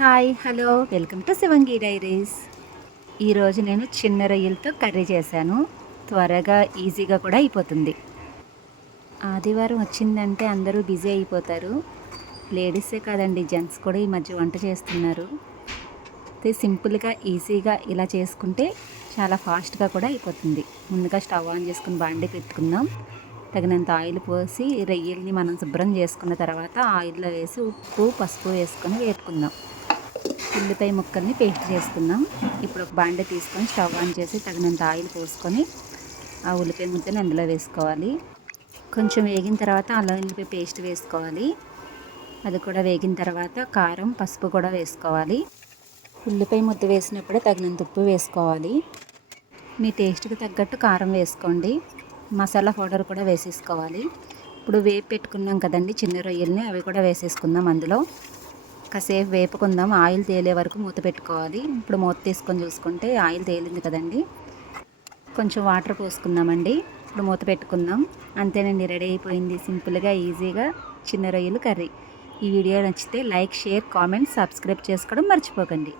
Hi hello welcome to Shivangi diaries. ఈరోజు నేను చిన్న రొయ్యలతో కర్రీ చేశాను. త్వరగా ఈజీగా కూడా అయిపోతుంది. ఆదివారం వచ్చిందంటే అందరూ బిజీ అయిపోతారు. లేడీసే కాదండి, జెంట్స్ కూడా ఈ మధ్య వంట చేస్తున్నారు. అయితే సింపుల్గా ఈజీగా ఇలా చేసుకుంటే చాలా ఫాస్ట్గా కూడా అయిపోతుంది. ముందుగా స్టవ్ ఆన్ చేసుకుని బాండి పెట్టుకుందాం. తగినంత ఆయిల్ పోసి రొయ్యల్ని మనం శుభ్రం చేసుకున్న తర్వాత ఆయిల్లో వేసి ఉప్పు పసుపు వేసుకొని వేపుకుందాం. ఉల్లిపాయ ముక్కల్ని పేస్ట్ చేసుకుందాం. ఇప్పుడు ఒక బాండె తీసుకొని స్టవ్ ఆన్ చేసి తగినంత ఆయిల్ పోసుకొని ఆ ఉల్లిపాయ ముద్దని అందులో వేసుకోవాలి. కొంచెం వేగిన తర్వాత అల్లం ఉల్లిపాయ పేస్ట్ వేసుకోవాలి. అది కూడా వేగిన తర్వాత కారం పసుపు కూడా వేసుకోవాలి. ఉల్లిపాయ ముద్ద వేసినప్పుడే తగినంత ఉప్పు వేసుకోవాలి. మీ టేస్ట్కి తగ్గట్టు కారం వేసుకోండి. మసాలా పౌడర్ కూడా వేసేసుకోవాలి. ఇప్పుడు వేపు పెట్టుకున్నాం కదండి చిన్న రొయ్యల్ని, అవి కూడా వేసేసుకుందాం. అందులో కాసేపు వేపుకుందాం. ఆయిల్ తేలే వరకు మూత పెట్టుకోవాలి. ఇప్పుడు మూత తీసుకొని చూసుకుంటే ఆయిల్ తేలింది కదండి. కొంచెం వాటర్ పోసుకుందామండి. ఇప్పుడు మూత పెట్టుకుందాం. అంతేనండి, రెడీ అయిపోయింది. సింపుల్గా ఈజీగా చిన్న రొయ్యలు కర్రీ. ఈ వీడియో నచ్చితే లైక్ షేర్ కామెంట్ సబ్స్క్రైబ్ చేసుకోవడం మర్చిపోకండి.